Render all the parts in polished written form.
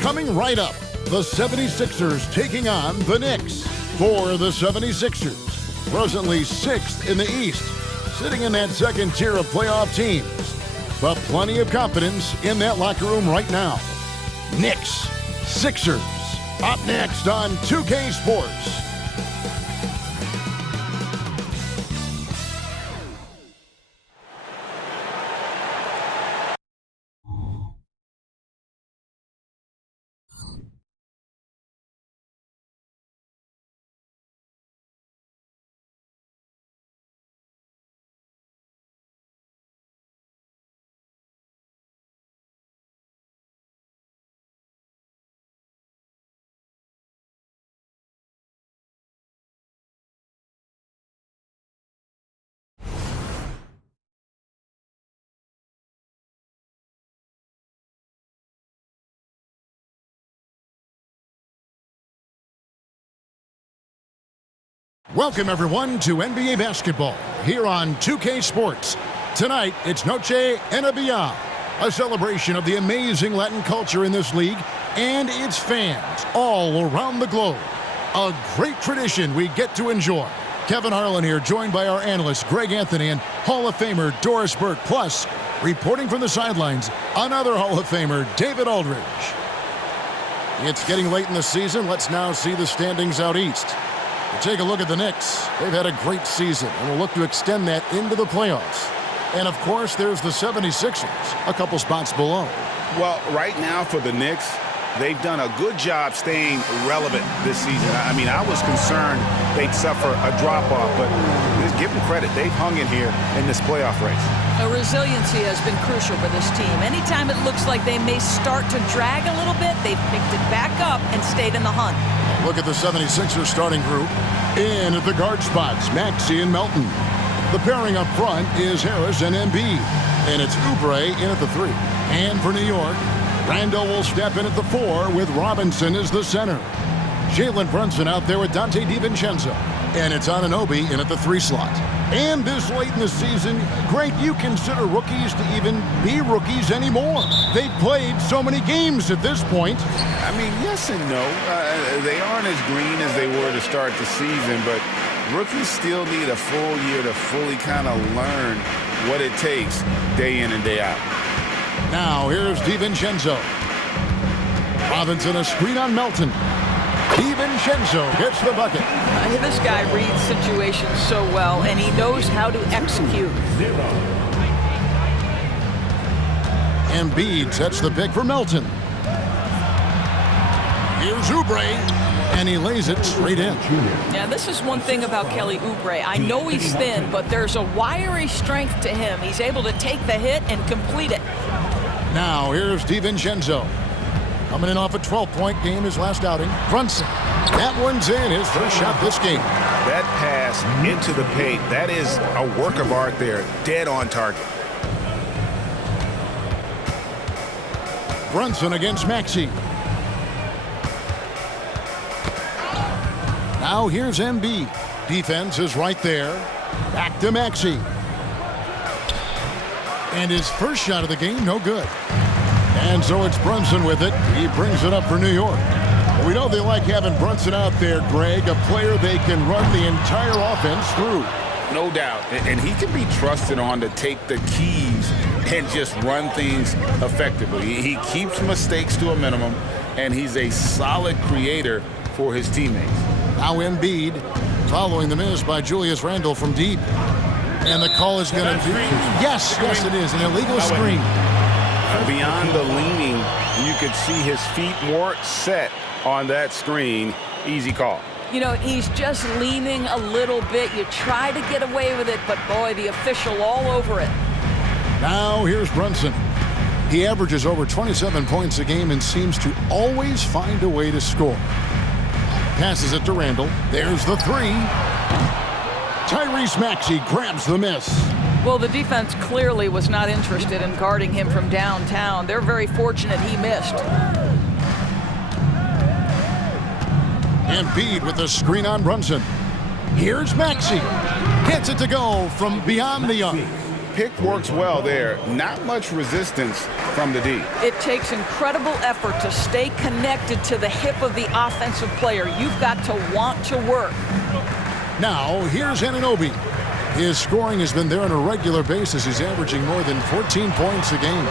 Coming right up, the 76ers taking on the Knicks. For the 76ers, presently 6th in the East, sitting in that second tier of playoff teams. But plenty of confidence in that locker room right now. Knicks, Sixers, up next on 2K Sports. Welcome, everyone, to NBA basketball here on 2K Sports. Tonight, it's Noche NBA, a celebration of the amazing Latin culture in this league and its fans all around the globe. A great tradition we get to enjoy. Kevin Harlan here, joined by our analyst, Greg Anthony, and Hall of Famer Doris Burke. Plus, reporting from the sidelines, another Hall of Famer, David Aldridge. It's getting late in the season. Let's now see the standings out east. Take a look at the Knicks. They've had a great season and will look to extend that into the playoffs. And, of course, there's the 76ers, a couple spots below. Well, right now for the Knicks, they've done a good job staying relevant this season. I mean, I was concerned they'd suffer a drop-off, but just give them credit. They've hung in here in this playoff race. Resiliency has been crucial for this team. Anytime it looks like they may start to drag a little bit, they've picked it back up and stayed in the hunt. Look at the 76ers starting group. In at the guard spots, Maxey and Melton. The pairing up front is Harris and Embiid. And it's Oubre in at the 3. And for New York, Randall will step in at the 4 with Robinson as the center. Jalen Brunson out there with Dante DiVincenzo. And it's Anunoby in at the 3 slot. And this late in the season, Greg, you consider rookies to even be rookies anymore. They've played so many games at this point. I mean, yes and no. They aren't as green as they were to start the season, but rookies still need a full year to fully kind of learn what it takes day in and day out. Now, here's DiVincenzo. Robinson, a screen on Melton. DiVincenzo gets the bucket. This guy reads situations so well, and he knows how to execute. Embiid sets the pick for Melton. Here's Oubre, and he lays it straight in. Yeah, this is one thing about Kelly Oubre. I know he's thin, but there's a wiry strength to him. He's able to take the hit and complete it. Now, here's DiVincenzo. Coming in off a 12-point game his last outing. Brunson. That one's in, his first shot this game. That pass into the paint, that is a work of art there. Dead on target. Brunson against Maxey. Now here's Embiid. Defense is right there. Back to Maxey. And his first shot of the game, no good. And so it's Brunson with it. He brings it up for New York. We know they like having Brunson out there, Greg, a player they can run the entire offense through. No doubt. And he can be trusted on to take the keys and just run things effectively. He keeps mistakes to a minimum, and he's a solid creator for his teammates. Now Embiid following the miss by Julius Randle from deep. And the call is going to be... Yes, it is. An illegal screen. Beyond the leaning, you could see his feet more set on that screen. Easy call. You know, he's just leaning a little bit. You try to get away with it, but boy, the official all over it. Now here's Brunson. He averages over 27 points a game and seems to always find a way to score. Passes it to Randall. There's the 3. Tyrese Maxey grabs the miss. Well, the defense clearly was not interested in guarding him from downtown. They're very fortunate he missed. Embiid with the screen on Brunson. Here's Maxey. Gets it to go from beyond the arc. pick works well there. Not much resistance from the D. It takes incredible effort to stay connected to the hip of the offensive player. You've got to want to work. Now, here's Anunoby. His scoring has been there on a regular basis. He's averaging more than 14 points a game.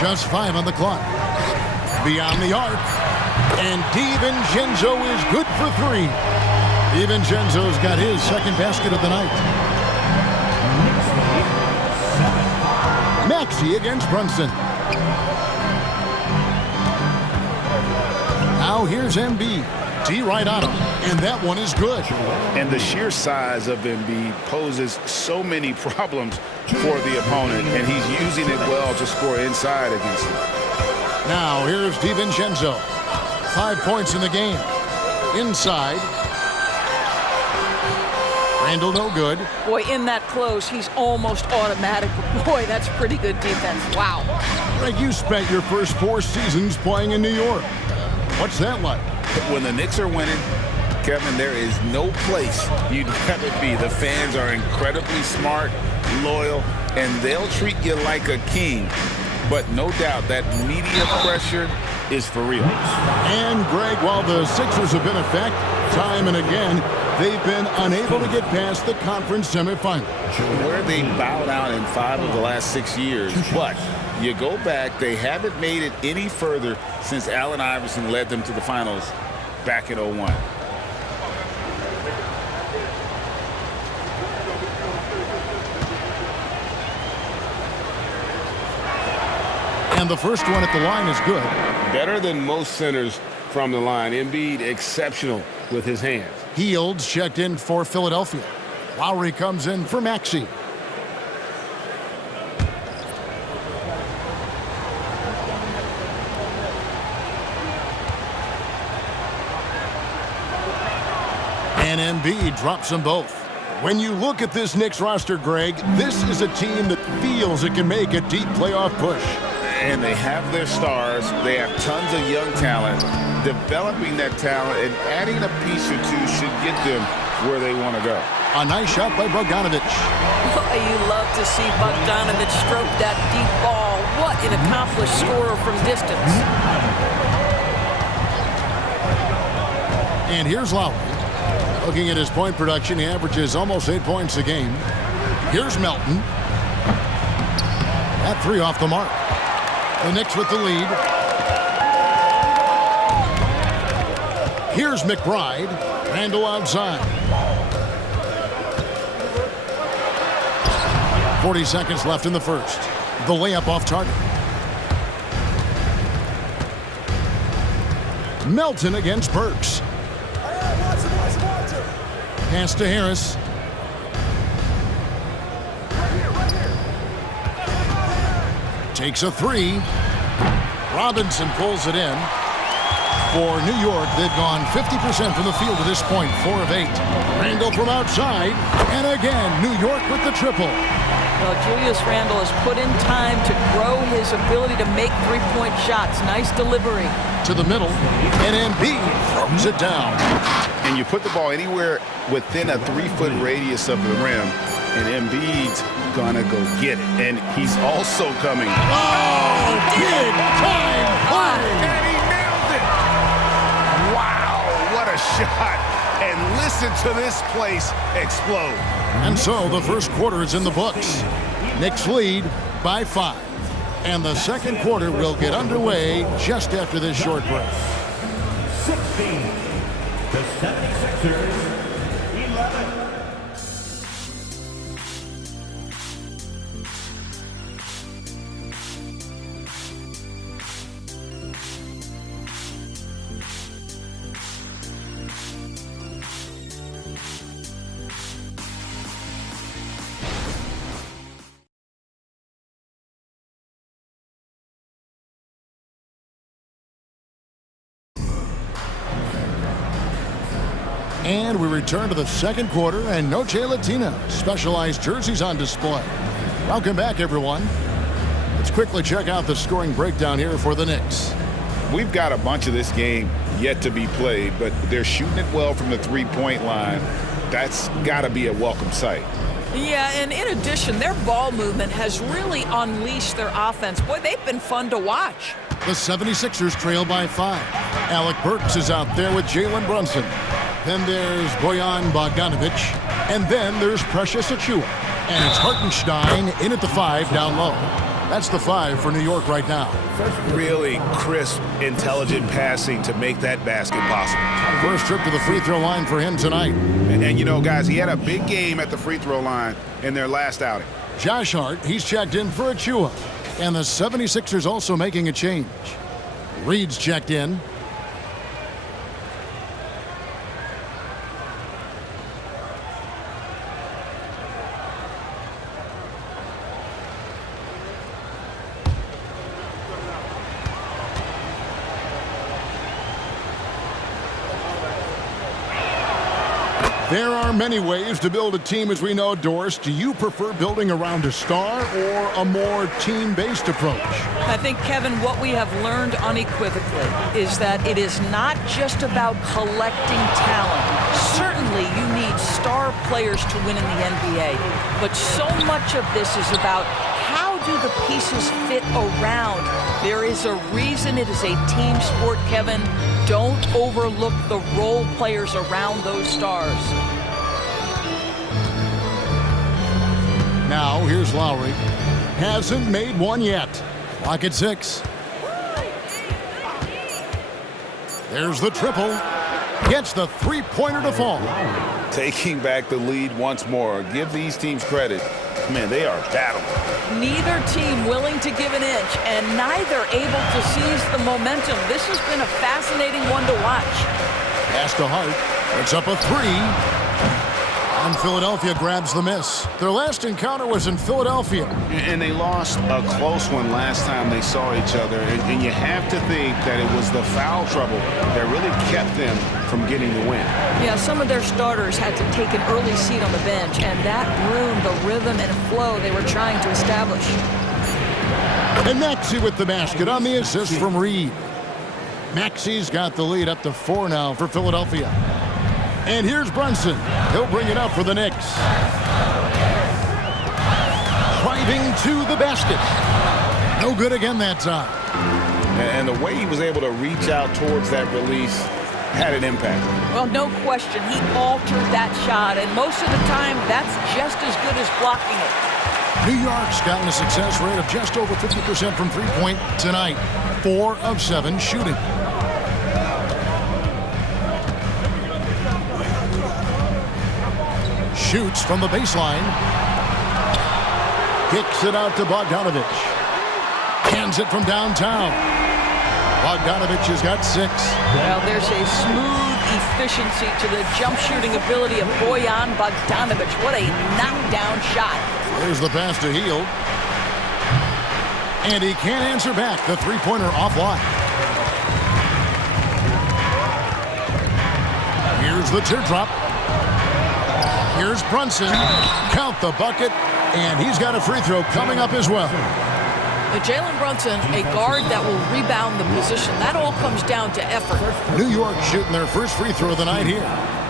Just 5 on the clock. Beyond the arc. And DiVincenzo is good for 3. DiVincenzo's got his second basket of the night. Maxey against Brunson. Now here's Embiid. D right on him, and that one is good. And the sheer size of Embiid poses so many problems for the opponent, and he's using it well to score inside against him. Now here's DiVincenzo. 5 points in the game. Inside. Randall no good. Boy, in that close, he's almost automatic. Boy, that's pretty good defense. Wow. Greg, you spent your first 4 seasons playing in New York. What's that like? When the Knicks are winning, Kevin, there is no place you'd rather be. The fans are incredibly smart, loyal, and they'll treat you like a king. But no doubt that media pressure is for real. And, Greg, while the Sixers have been a fact, time and again, they've been unable to get past the conference semifinal. Where they bowed out in 5 of the last 6 years. But you go back, they haven't made it any further since Allen Iverson led them to the finals back in '01. And the first one at the line is good. Better than most centers from the line. Embiid exceptional with his hands. Hields checked in for Philadelphia. Lowry comes in for Maxey. And Embiid drops them both. When you look at this Knicks roster, Greg, this is a team that feels it can make a deep playoff push. And they have their stars. They have tons of young talent. Developing that talent and adding a piece or two should get them where they want to go. A nice shot by Bogdanovic. Boy, you love to see Bogdanovic stroke that deep ball. What an accomplished scorer from distance. And here's Lowry. Looking at his point production, he averages almost 8 points a game. Here's Melton. That 3 off the mark. The Knicks with the lead. Here's McBride. Randall outside. 40 seconds left in the first. The layup off target. Melton against Burks. Pass to Harris. Takes a 3. Robinson pulls it in. For New York, they've gone 50% from the field to this point, 4 of 8. Randall from outside, and again, New York with the triple. Well, Julius Randle has put in time to grow his ability to make three-point shots. Nice delivery. To the middle, and Embiid throws it down. And you put the ball anywhere within a 3-foot radius of the rim, and Embiid's gonna go get it. And he's also coming. Oh, big time play! And he nails it! Wow, what a shot. And listen to this place explode. And so the first quarter is in the books. Knicks lead by 5. And the second quarter will get underway just after this short break. 16. The 76ers, 11. And we return to the second quarter, and Noche Latina specialized jerseys on display. Welcome back, everyone. Let's quickly check out the scoring breakdown here for the Knicks. We've got a bunch of this game yet to be played, but they're shooting it well from the three-point line. That's got to be a welcome sight. Yeah, and in addition, their ball movement has really unleashed their offense. Boy, they've been fun to watch. The 76ers trail by 5. Alec Burks is out there with Jalen Brunson. Then there's Bojan Bogdanovic. And then there's Precious Achiuwa. And it's Hartenstein in at the 5 down low. That's the 5 for New York right now. Really crisp, intelligent passing to make that basket possible. First trip to the free throw line for him tonight. And you know, guys, he had a big game at the free throw line in their last outing. Josh Hart, he's checked in for Achiuwa. And the 76ers also making a change. Reed's checked in. There are many ways to build a team, as we know, Doris. Do you prefer building around a star or a more team-based approach? I think, Kevin, what we have learned unequivocally is that it is not just about collecting talent. Certainly, you need star players to win in the NBA, but so much of this is about how do the pieces fit around. There is a reason it is a team sport, Kevin. Don't overlook the role players around those stars. Now, here's Lowry. Hasn't made one yet. Clock at 6. There's the triple. Gets the three-pointer to fall. Taking back the lead once more. Give these teams credit. Man, they are battling. Neither team willing to give an inch, and neither able to seize the momentum. This has been a fascinating one to watch. Pass to Hart. It's up a 3. And Philadelphia grabs the miss. Their last encounter was in Philadelphia. And they lost a close one last time they saw each other. And you have to think that it was the foul trouble that really kept them from getting the win. Yeah, some of their starters had to take an early seat on the bench, and that ruined the rhythm and flow they were trying to establish. And Maxey with the basket on the assist from Reed. Maxey's got the lead up to 4 now for Philadelphia. And here's Brunson. He'll bring it up for the Knicks. Driving to the basket. No good again that time. And the way he was able to reach out towards that release had an impact. Well, no question. He altered that shot, and most of the time, that's just as good as blocking it. New York's gotten a success rate of just over 50% from three-point tonight. 4 of 7 shooting. Shoots from the baseline. Kicks it out to Bogdanovic. Hands it from downtown. Bogdanovic has got 6. Well, there's a smooth efficiency to the jump shooting ability of Bojan Bogdanovic. What a knockdown shot. There's the pass to Hield. And he can't answer back. The three-pointer offline. Here's the teardrop. Here's Brunson. Count the bucket. And he's got a free throw coming up as well. Jalen Brunson, a guard that will rebound the position. That all comes down to effort. New York shooting their first free throw of the night here.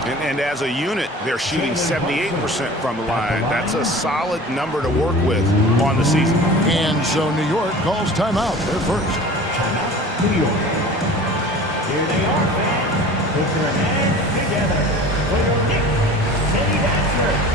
And as a unit, they're shooting 78% from the line. That's a solid number to work with on the season. And so New York calls timeout. They're first. New York. Here they are, fans. Put your hands together for your Knicks City Dancer.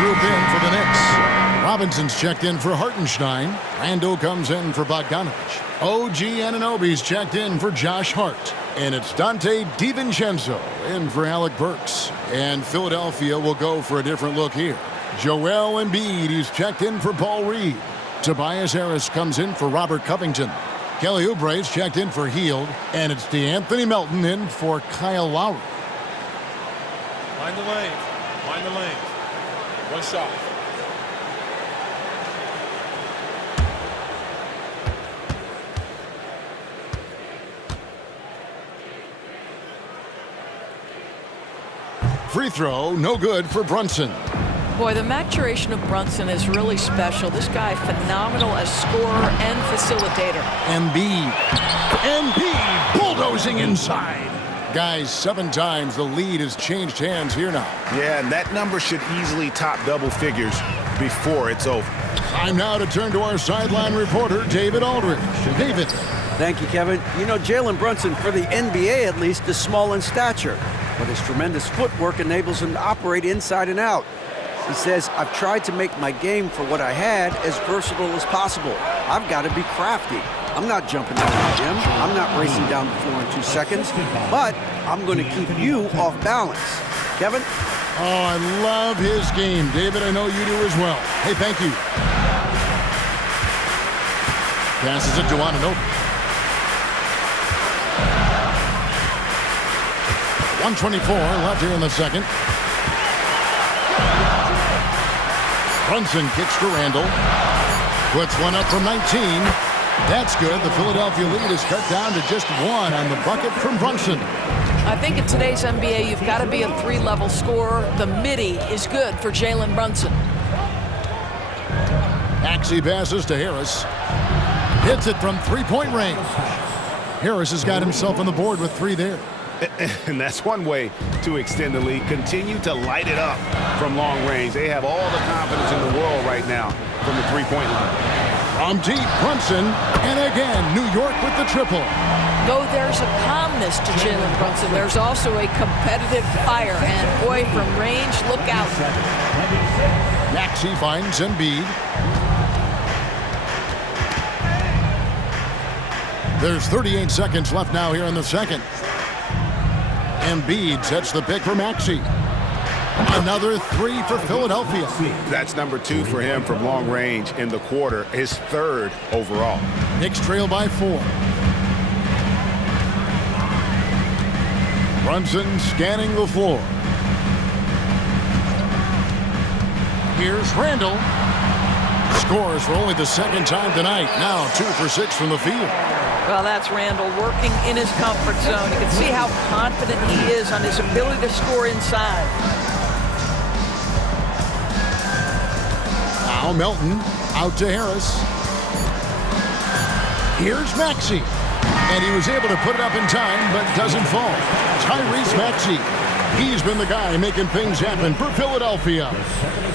group in for the Knicks. Robinson's checked in for Hartenstein. Randall comes in for Bogdanovich. OG Anunoby's checked in for Josh Hart. And it's Dante DiVincenzo in for Alec Burks. And Philadelphia will go for a different look here. Joel Embiid is checked in for Paul Reed. Tobias Harris comes in for Robert Covington. Kelly Oubre's checked in for Hield. And it's DeAnthony Melton in for Kyle Lowry. Mind the lanes. Mind the lanes. One shot. Free throw, no good for Brunson. Boy, the maturation of Brunson is really special. This guy, phenomenal as scorer and facilitator. Embiid bulldozing inside. Guys, 7 times the lead has changed hands here now. Yeah, and that number should easily top double figures before it's over. Time now to turn to our sideline reporter, David Aldridge. David. Thank you, Kevin. You know, Jalen Brunson, for the NBA at least, is small in stature, but his tremendous footwork enables him to operate inside and out. He says, I've tried to make my game for what I had as versatile as possible. I've got to be crafty. I'm not jumping out of the gym. I'm not racing down the floor in 2 seconds, but I'm going to keep you off balance. Kevin? Oh, I love his game. David, I know you do as well. Hey, thank you. Passes it to Anunoby. 1:24 left here in the second. Brunson kicks to Randall. Puts one up from 19. That's good. The Philadelphia lead is cut down to just 1 on the bucket from Brunson. I think in today's NBA, you've got to be a 3-level scorer. The midi is good for Jalen Brunson. Maxey passes to Harris. Hits it from 3-point range. Harris has got himself on the board with 3 there. And that's one way to extend the lead. Continue to light it up from long range. They have all the confidence in the world right now from the 3-point line. From deep, Brunson, and again, New York with the triple. Though there's a calmness to Jalen Brunson, there's also a competitive fire. And boy, from range, look out. Maxey finds Embiid. There's 38 seconds left now here in the second. Embiid sets the pick for Maxey. Another 3 for Philadelphia. That's number 2 for him from long range in the quarter, his 3rd overall. Knicks trail by 4. Brunson scanning the floor. Here's Randall. Scores for only the 2nd time tonight. Now 2 for 6 from the field. Well, that's Randall working in his comfort zone. You can see how confident he is on his ability to score inside. Now Melton out to Harris. Here's Maxey. And he was able to put it up in time, but doesn't fall. Tyrese Maxey. He's been the guy making things happen for Philadelphia.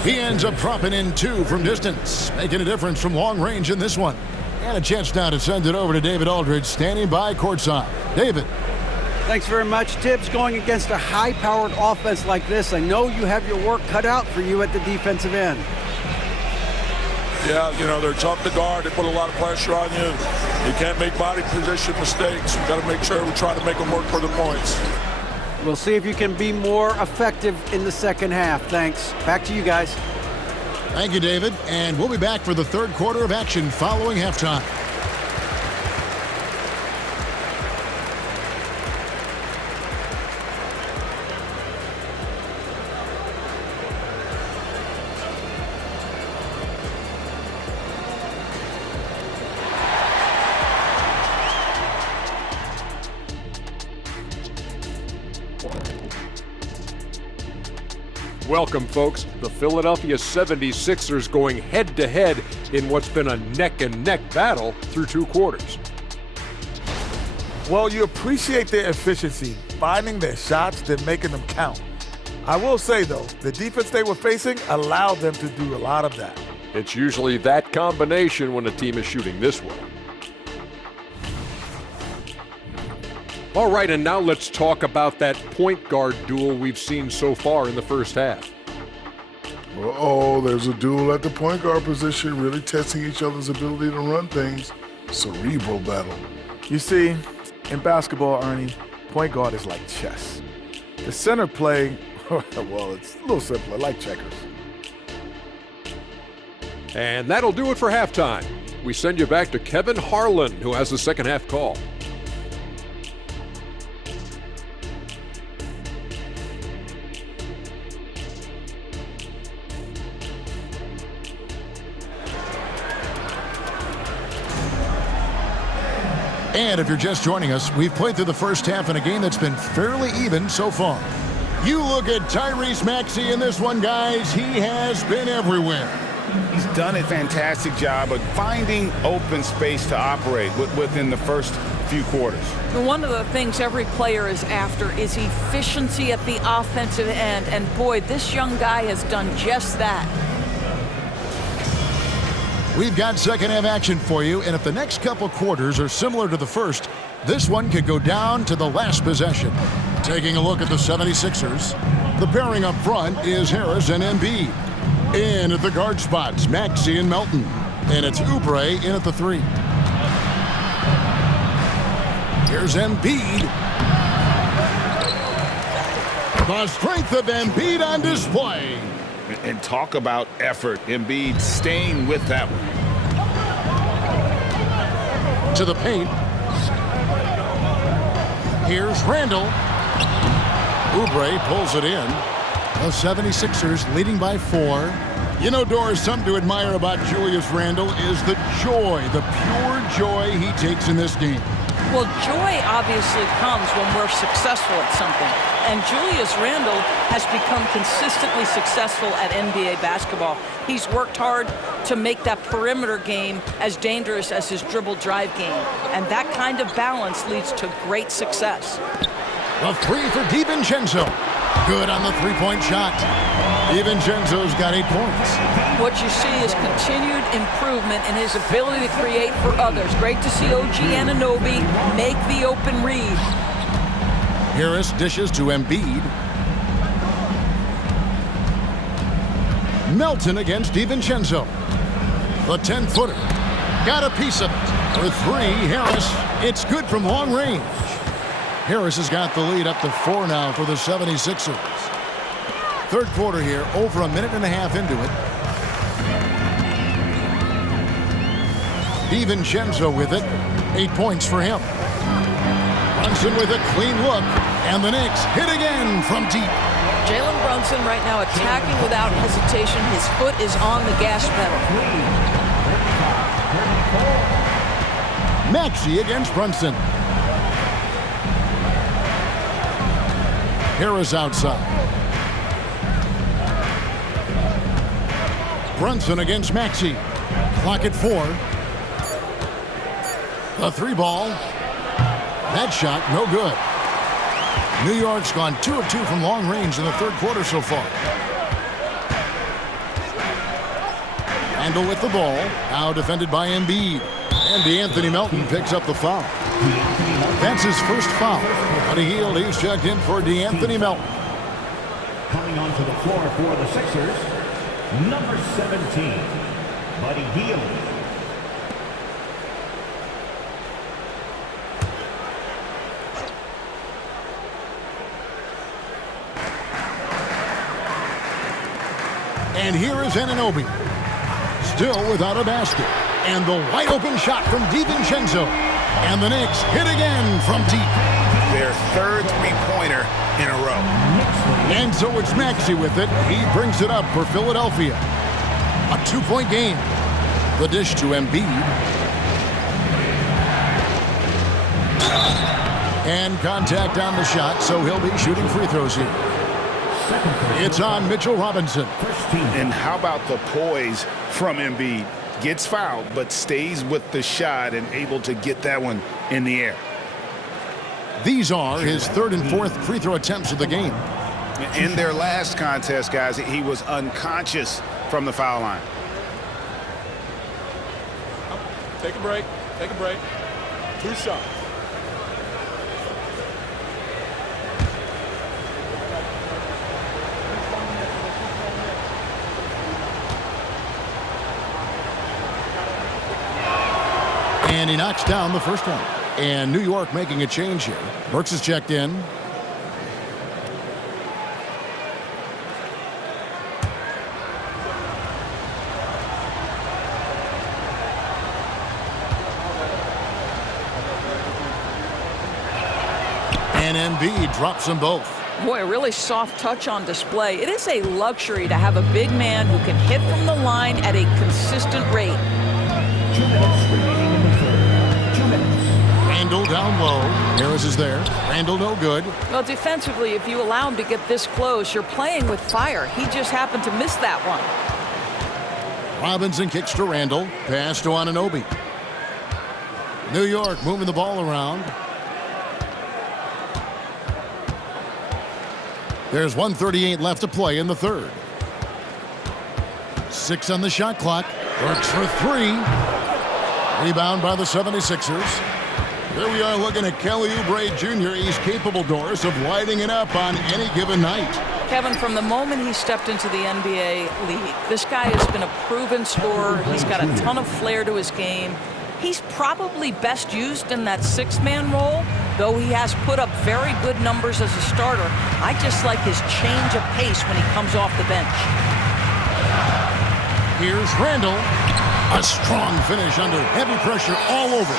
He ends up dropping in 2 from distance, making a difference from long range in this one. And a chance now to send it over to David Aldridge, standing by courtside. David. Thanks very much, Tibbs. Going against a high-powered offense like this, I know you have your work cut out for you at the defensive end. Yeah, you know, they're tough to guard. They put a lot of pressure on you. You can't make body position mistakes. We've got to make sure we try to make them work for the points. We'll see if you can be more effective in the second half. Thanks. Back to you guys. Thank you, David. And we'll be back for the 3rd quarter of action following halftime. Welcome, folks. The Philadelphia 76ers going head-to-head in what's been a neck-and-neck battle through 2 quarters. Well, you appreciate their efficiency, finding their shots, then making them count. I will say, though, the defense they were facing allowed them to do a lot of that. It's usually that combination when a team is shooting this way. All right, and now let's talk about that point guard duel we've seen so far in the first half. Uh-oh, there's a duel at the point guard position, really testing each other's ability to run things. Cerebral battle. You see, in basketball, Ernie, point guard is like chess. The center play, well, it's a little simpler, like checkers. And that'll do it for halftime. We send you back to Kevin Harlan, who has the second half call. And if you're just joining us, we've played through the first half in a game that's been fairly even so far. You look at Tyrese Maxey in this one, guys. He has been everywhere. He's done a fantastic job of finding open space to operate within the first few quarters. One of the things every player is after is efficiency at the offensive end. And boy, this young guy has done just that. We've got second half action for you, and if the next couple quarters are similar to the first, this one could go down to the last possession. Taking a look at the 76ers, the pairing up front is Harris and Embiid. In at the guard spots, Maxey and Melton. And it's Oubre in at the 3. Here's Embiid. The strength of Embiid on display. And talk about effort. Embiid staying with that one. To the paint. Here's Randall. Oubre pulls it in. The 76ers leading by 4. You know, Doris, something to admire about Julius Randle is the joy, the pure joy he takes in this game. Well, joy obviously comes when we're successful at something. And Julius Randle has become consistently successful at NBA basketball. He's worked hard to make that perimeter game as dangerous as his dribble drive game. And that kind of balance leads to great success. The 3 for DiVincenzo. Good on the three-point shot. DiVincenzo's got 8 points. What you see is continued improvement in his ability to create for others. Great to see OG Anunoby make the open read. Harris dishes to Embiid. Melton against DiVincenzo. The 10-footer. Got a piece of it. For 3, Harris. It's good from long range. Harris has got the lead up to 4 now for the 76ers. Third quarter here, over a minute and a half into it. DiVincenzo with it. 8 points for him. Brunson with a clean look. And the Knicks hit again from deep. Jalen Brunson right now attacking without hesitation. His foot is on the gas pedal. Maxey against Brunson. Harris outside. Brunson against Maxey. Clock at 4. The 3-ball. That shot, no good. New York's gone 2 of 2 from long range in the third quarter so far. Randle with the ball. Now defended by Embiid. And DeAnthony Melton picks up the foul. That's his first foul. Buddy Hield, he's checked in for DeAnthony Melton. Coming onto the floor for the Sixers, number 17, Buddy Hield. And here is Anunoby. Still without a basket. And the wide open shot from DiVincenzo. And the Knicks hit again from deep. Their third three-pointer in a row. And so it's Maxey with it. He brings it up for Philadelphia. A 2-point game. The dish to Embiid. And contact on the shot, so he'll be shooting free throws here. It's on Mitchell Robinson. And how about the poise from Embiid? Gets fouled, but stays with the shot and able to get that one in the air. These are his third and fourth free throw attempts of the game. In their last contest, guys, he was unconscious from the foul line. Take a break. Take a break. 2 shots. And he knocks down the first one. And New York making a change here. Burks is checked in. And Embiid drops them both. Boy, a really soft touch on display. It is a luxury to have a big man who can hit from the line at a consistent rate. 2 minutes remaining in the third. 2 minutes. Randall down low. Harris is there. Randall no good. Well, defensively, if you allow him to get this close, you're playing with fire. He just happened to miss that one. Robinson kicks to Randall. Pass to Anunoby. New York moving the ball around. There's 1:38 left to play in the third. 6 on the shot clock. Works for 3. Rebound by the 76ers. Here we are looking at Kelly Oubre Jr. He's capable, Doris, of lighting it up on any given night. Kevin, from the moment he stepped into the NBA league, this guy has been a proven scorer. He's got a ton of flair to his game. He's probably best used in that 6-man role, though he has put up very good numbers as a starter. I just like his change of pace when he comes off the bench. Here's Randall. A strong finish under heavy pressure all over.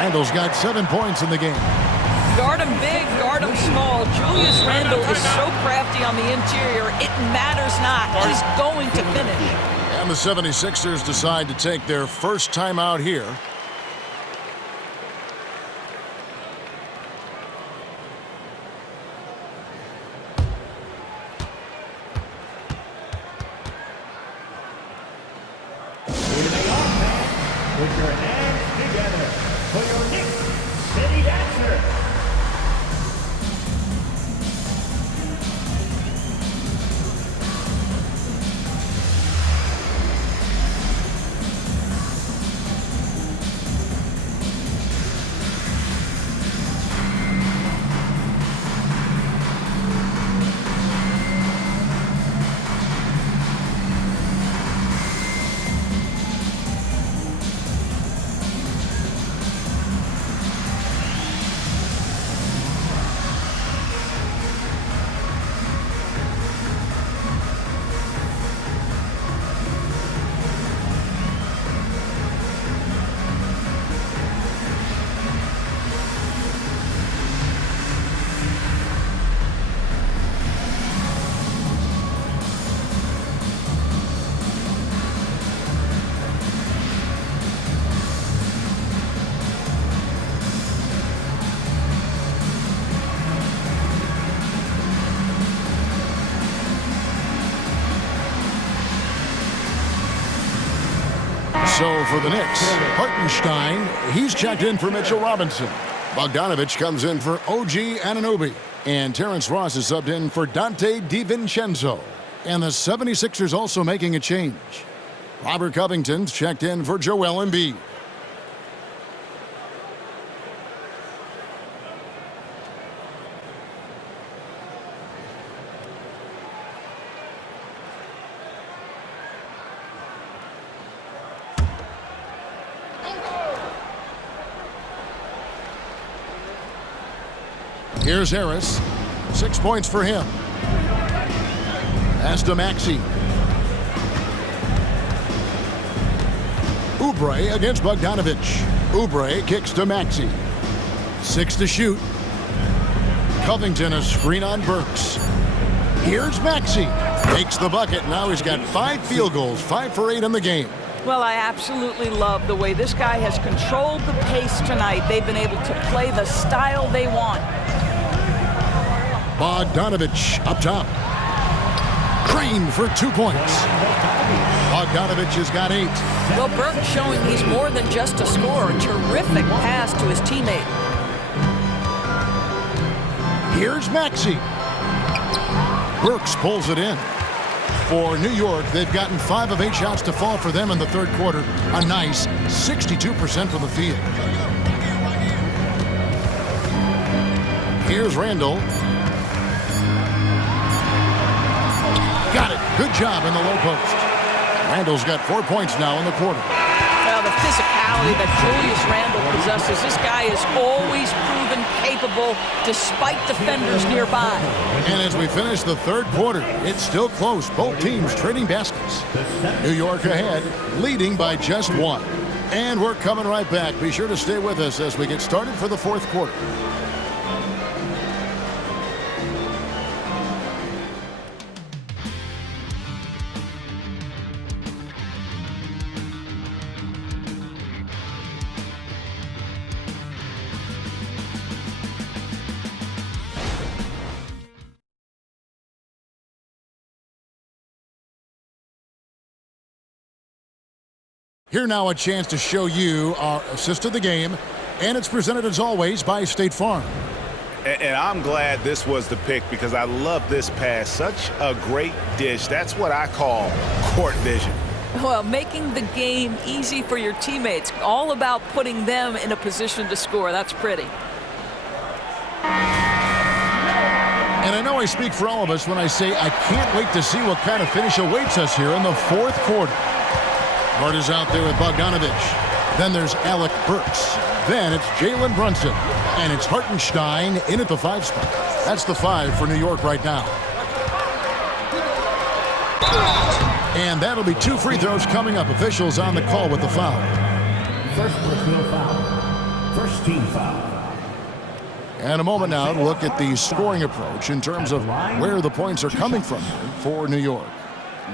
Randall's got 7 points in the game. Guard him big, guard him small. Julius Randle is so crafty on the interior, it matters not. He's going to finish. And the 76ers decide to take their first timeout here. Put your hands together for your Knicks City Dancer. So for the Knicks, Hartenstein, he's checked in for Mitchell Robinson. Bogdanovich comes in for OG Anunoby. And Terrence Ross is subbed in for Dante DiVincenzo. And the 76ers also making a change. Robert Covington's checked in for Joel Embiid. Here's Harris. 6 points for him. Pass to Maxey. Oubre against Bogdanovich. Oubre kicks to Maxey. 6 to shoot. Covington a screen on Burks. Here's Maxey. Makes the bucket. Now he's got 5 field goals, 5 for 8 in the game. Well, I absolutely love the way this guy has controlled the pace tonight. They've been able to play the style they want. Bogdanovich up top. Green for 2 points. Bogdanovich has got 8. Well, Burke showing he's more than just a scorer. Terrific pass to his teammate. Here's Maxey. Burks pulls it in. For New York, they've gotten 5 of 8 shots to fall for them in the third quarter. A nice 62% from the field. Here's Randall. Got it. Good job in the low post. Randall's got 4 points now in the quarter. Well, the physicality that Julius Randle possesses. This guy is always proven capable despite defenders nearby. And as we finish the third quarter, it's still close. Both teams trading baskets. New York ahead, leading by just one. And we're coming right back. Be sure to stay with us as we get started for the fourth quarter. Here now a chance to show you our assist of the game, and it's presented as always by State Farm. And I'm glad this was the pick because I love this pass. Such a great dish. That's what I call court vision. Well, making the game easy for your teammates. All about putting them in a position to score. That's pretty. And I know I speak for all of us when I say I can't wait to see what kind of finish awaits us here in the fourth quarter. Carter's out there with Bogdanovich. Then there's Alec Burks. Then it's Jalen Brunson. And it's Hartenstein in at the 5 spot. That's the 5 for New York right now. And that'll be 2 free throws coming up. Officials on the call with the foul. First personal foul. First team foul. And a moment now to look at the scoring approach in terms of where the points are coming from for New York.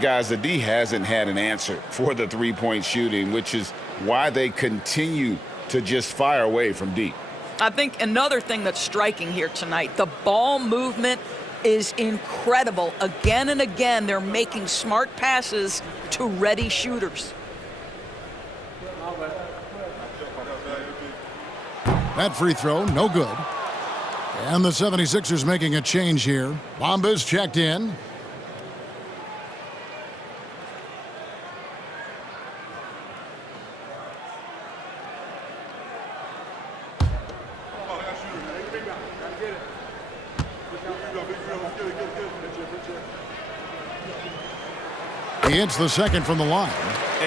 Guys, the D hasn't had an answer for the three-point shooting, which is why they continue to just fire away from deep. I think another thing that's striking here tonight, the ball movement is incredible. Again and again, they're making smart passes to ready shooters. That free throw, no good. And the 76ers making a change here. Bamba's checked in. He hits the second from the line.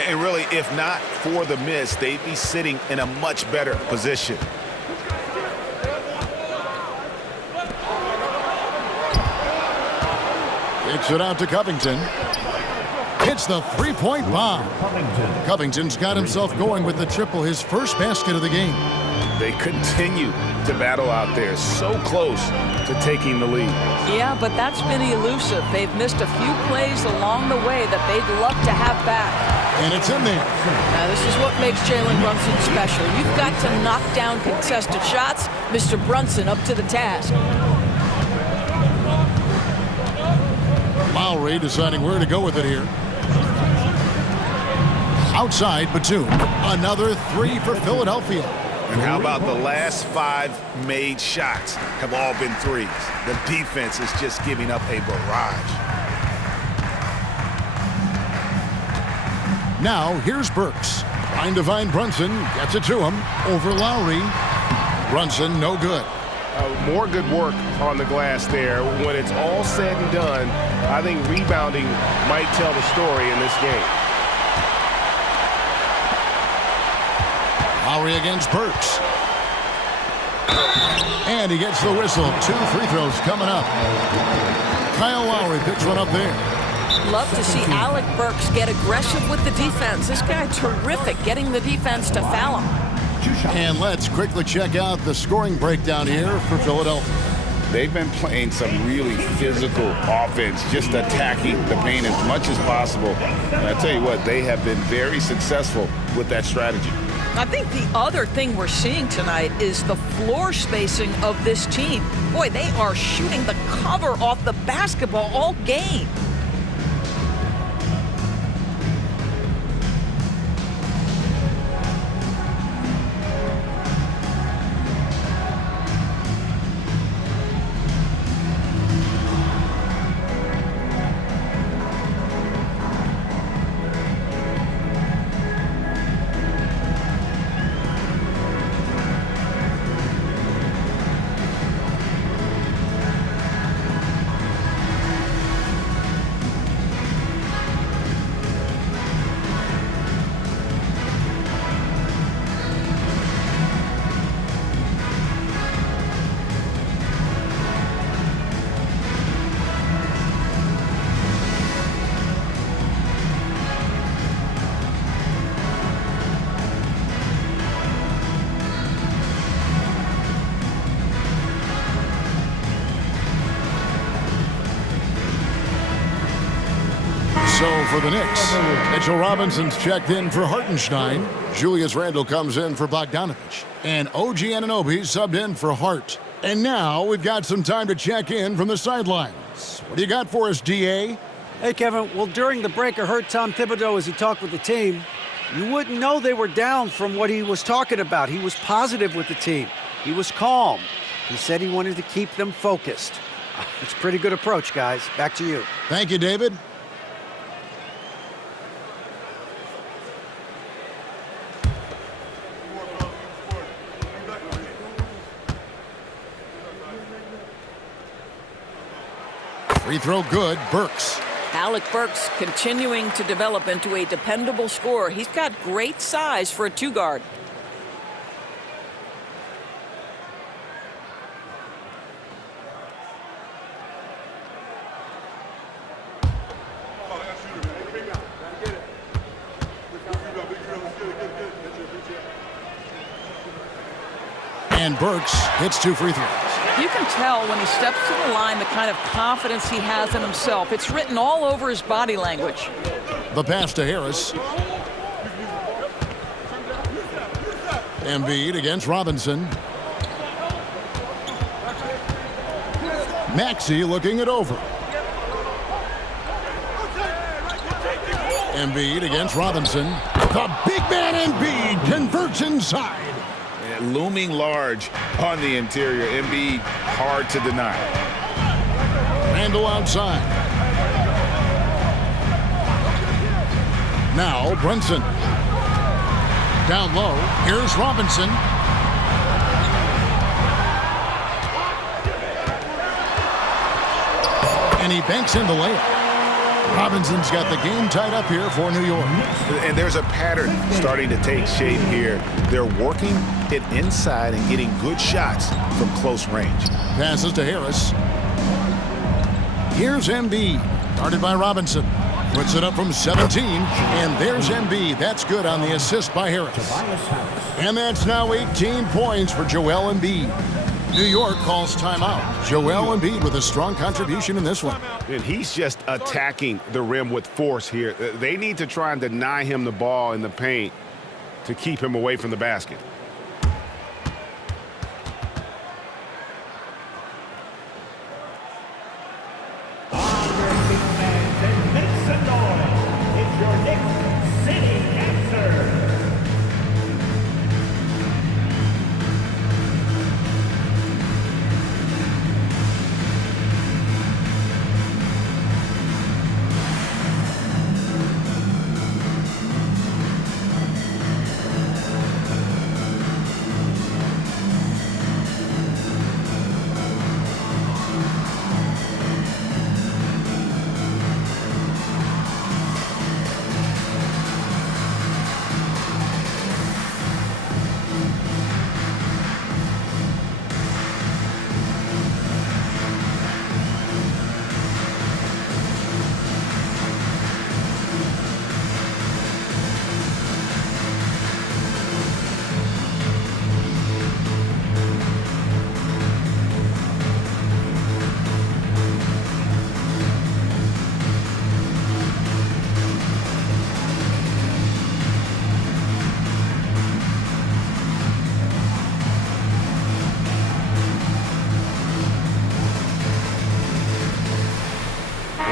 And really, if not for the miss, they'd be sitting in a much better position. Kicks it out to Covington. Hits the three-point bomb. Covington's got himself going with the triple, his first basket of the game. They continue to battle out there, so close to taking the lead. Yeah, but that's been elusive. They've missed a few plays along the way that they'd love to have back. And it's in there. Now, this is what makes Jalen Brunson special. You've got to knock down contested shots. Mr. Brunson up to the task. Lowry deciding where to go with it here. Outside, Batum. Another 3 for Philadelphia. And how about the last 5 made shots have all been threes? The defense is just giving up a barrage. Now, here's Burks. Trying to find Brunson. Gets it to him. Over Lowry. Brunson, no good. More good work on the glass there. When it's all said and done, I think rebounding might tell the story in this game. Lowry against Burks. And he gets the whistle. 2 free throws coming up. Kyle Lowry picks one up there. Love to see Alec Burks get aggressive with the defense. This guy terrific getting the defense to foul him. And let's quickly check out the scoring breakdown here for Philadelphia. They've been playing some really physical offense, just attacking the paint as much as possible. And I tell you what, they have been very successful with that strategy. I think the other thing we're seeing tonight is the floor spacing of this team. Boy, they are shooting the cover off the basketball all game. So for the Knicks, Mitchell Robinson's checked in for Hartenstein. Julius Randle comes in for Bogdanovich. And OG Anunoby subbed in for Hart. And now we've got some time to check in from the sidelines. What do you got for us, DA? Hey, Kevin. Well, during the break, I heard Tom Thibodeau as he talked with the team. You wouldn't know they were down from what he was talking about. He was positive with the team. He was calm. He said he wanted to keep them focused. It's a pretty good approach, guys. Back to you. Thank you, David. Free throw good, Burks. Alec Burks continuing to develop into a dependable scorer. He's got great size for a two-guard. And Burks hits 2 free throws. You can tell when he steps to the line the kind of confidence he has in himself. It's written all over his body language. The pass to Harris. Embiid against Robinson. Maxey looking it over. Embiid against Robinson. The big man Embiid converts inside. Looming large on the interior. Embiid, hard to deny. Randle outside. Now Brunson. Down low. Here's Robinson. And he banks in the layup. Robinson's got the game tied up here for New York. And there's a pattern starting to take shape here. They're working it inside and getting good shots from close range. Passes to Harris. Here's Embiid, guarded by Robinson. Puts it up from 17, and there's Embiid. That's good on the assist by Harris. And that's now 18 points for Joel Embiid. New York calls timeout. Joel Embiid with a strong contribution in this one. And he's just attacking the rim with force here. They need to try and deny him the ball in the paint to keep him away from the basket. It's your Knicks City answer.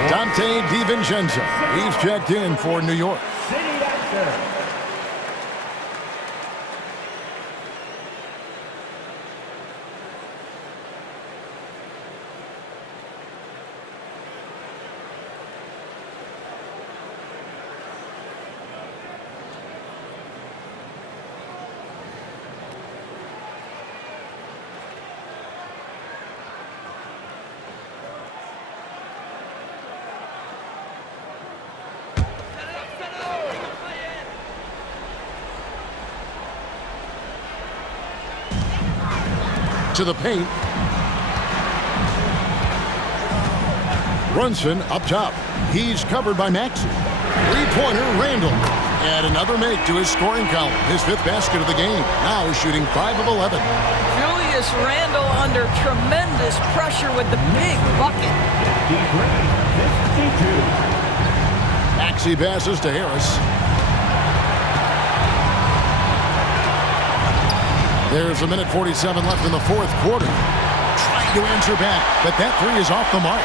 Dante DiVincenzo. He's checked in for New York. City answer. To the paint. Brunson up top. He's covered by Maxey. Three-pointer, Randle. And another make to his scoring column. His 5th basket of the game. Now shooting 5 of 11. Julius Randle under tremendous pressure with the big bucket. Maxey passes to Harris. There's 1:47 left in the fourth quarter. Trying to answer back, but that three is off the mark.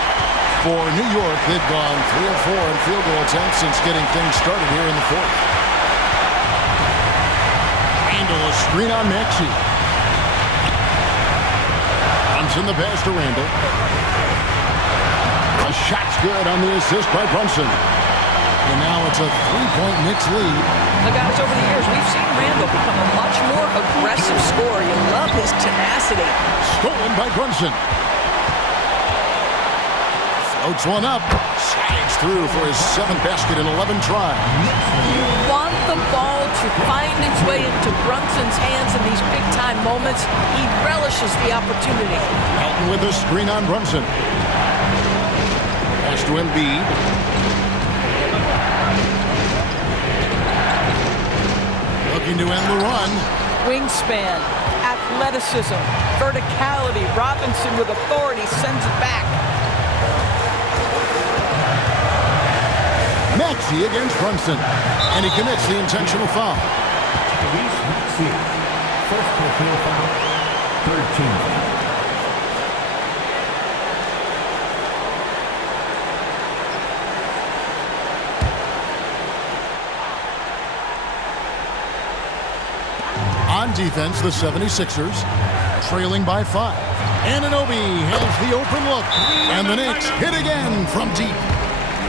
For New York, they've gone 3 of 4 in field goal attempts since getting things started here in the fourth. Randall, a screen on Maxey. Brunson the pass to Randall. A shot's good on the assist by Brunson. And now it's a 3-point Knicks lead. Now, guys, over the years, we've seen Randall become a much more aggressive scorer. You love his tenacity. Stolen by Brunson. Floats one up. Slides through for his 7th basket in 11 tries. You want the ball to find its way into Brunson's hands in these big-time moments. He relishes the opportunity. Elton with a screen on Brunson. Pass to Embiid. Looking to end the run. Wingspan, athleticism, verticality. Robinson with authority sends it back. Maxey against Brunson. And he commits the intentional foul. Maxey, first personal foul, 13. On defense, the 76ers trailing by 5. Anunoby has the open look. And the Knicks hit again from deep.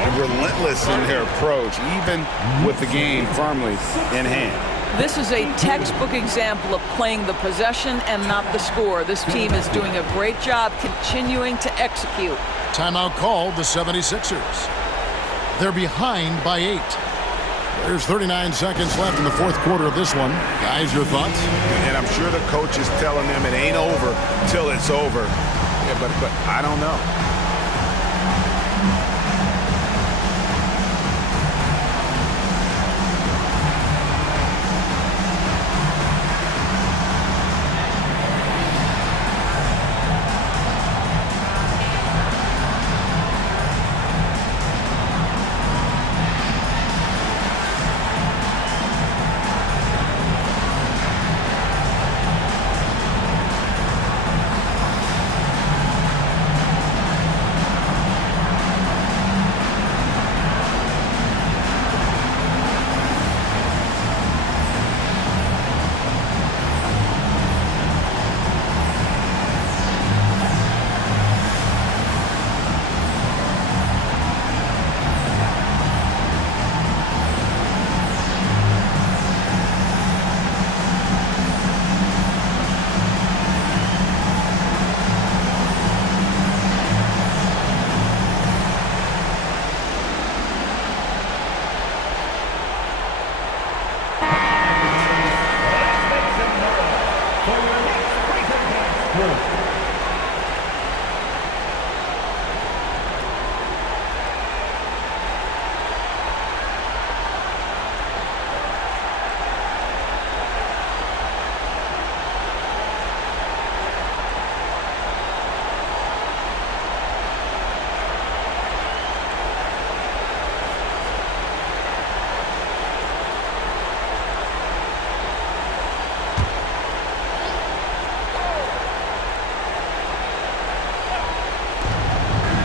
And relentless in their approach, even with the game firmly in hand. This is a textbook example of playing the possession and not the score. This team is doing a great job continuing to execute. Timeout called the 76ers. They're behind by 8. There's 39 seconds left in the fourth quarter of this one. Guys, your thoughts? And I'm sure the coach is telling them it ain't over till it's over. Yeah, but I don't know.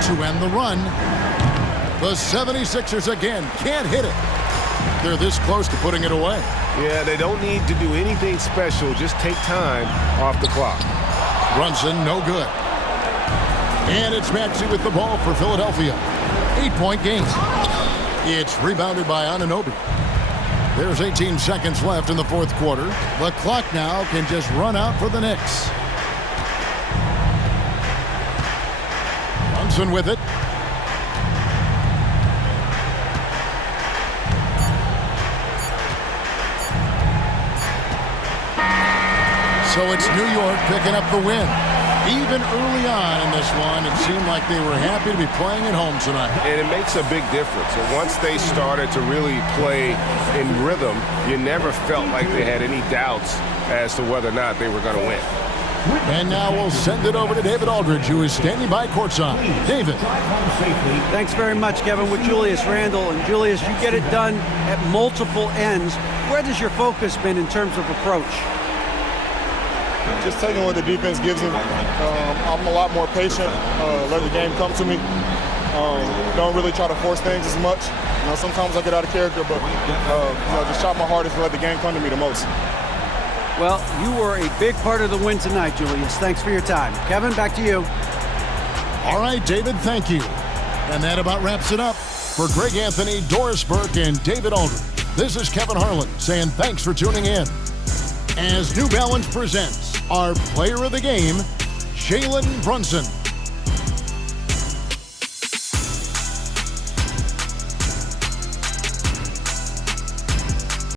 To end the run, the 76ers again can't hit it. They're this close to putting it away. Yeah, they don't need to do anything special. Just take time off the clock. Brunson, no good. And it's Maxey with the ball for Philadelphia. 8-point game. It's rebounded by Anunoby. There's 18 seconds left in the fourth quarter. The clock now can just run out for the Knicks. Brunson with it. So it's New York picking up the win. Even early on in this one, it seemed like they were happy to be playing at home tonight. And it makes a big difference. And once they started to really play in rhythm, you never felt like they had any doubts as to whether or not they were going to win. And now we'll send it over to David Aldridge, who is standing by courtside. David. Thanks very much, Kevin, with Julius Randle. And Julius, you get it done at multiple ends. Where does your focus been in terms of approach? Just taking what the defense gives me. I'm a lot more patient, let the game come to me. Don't really try to force things as much. Sometimes I get out of character, but just try my hardest to let the game come to me the most. Well, you were a big part of the win tonight, Julius. Thanks for your time. Kevin, back to you. All right, David, thank you. And that about wraps it up. For Greg Anthony, Doris Burke, and David Aldridge, this is Kevin Harlan saying thanks for tuning in. As New Balance presents our player of the game, Jalen Brunson.